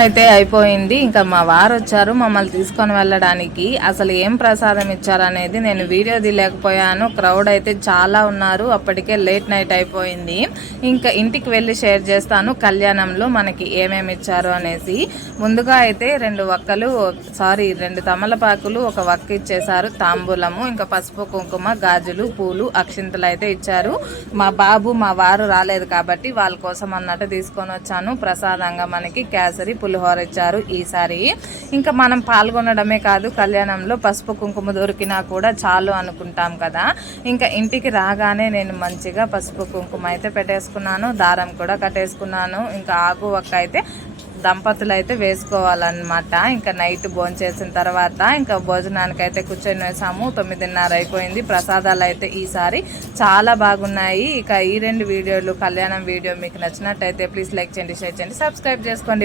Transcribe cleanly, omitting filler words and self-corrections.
అయితే అయిపోయింది. ఇంకా మా వారు వచ్చారు మమ్మల్ని తీసుకొని వెళ్ళడానికి. అసలు ఏం ప్రసాదం ఇచ్చారనేది నేను వీడియో తీయలేకపోయాను. క్రౌడ్ అయితే చాలా ఉన్నారు. అప్పటికే లేట్ నైట్ అయిపోయింది. ఇంకా ఇంటికి వెళ్ళి షేర్ చేస్తాను కళ్యాణంలో మనకి ఏమేమి ఇచ్చారు అనేసి. ముందుగా అయితే 2 తమలపాకులు, ఒక వక్క ఇచ్చేసారు తాంబూలము, ఇంకా పసుపు కుంకుమ, గాజులు, పూలు, అక్షింతలు అయితే ఇచ్చారు. మా బాబు మా వారు రాలేదు కాబట్టి వాళ్ళ కోసం అన్నట్టు తీసుకొని వచ్చాను. ప్రసాదంగా మనకి కేసరి, పులిహోర ఇచ్చారు ఈసారి. ఇంకా మనం పాల్గొనడమే కాదు, కళ్యాణంలో పసుపు కుంకుమ దొరికినా కూడా చాలు అనుకుంటాం కదా. ఇంకా ఇంటికి రాగానే నేను మంచిగా పసుపు కుంకుమ అయితే పెట్టేసుకున్నాను, దారం కూడా కట్టేసుకున్నాను. ఇంకా ఆకు వక్క అయితే దంపతులు అయితే వేసుకోవాలన్నమాట. ఇంకా నైట్ భోంచేసిన తర్వాత ఇంకా భోజనానికి అయితే కూర్చొని వేసాము. 9:30 అయిపోయింది. ప్రసాదాలు అయితే ఈసారి చాలా బాగున్నాయి. ఇక ఈ 2 వీడియోలు, కళ్యాణం వీడియో మీకు నచ్చినట్టయితే ప్లీజ్ లైక్ చేయండి, షేర్ చేయండి, సబ్స్క్రైబ్ చేసుకోండి.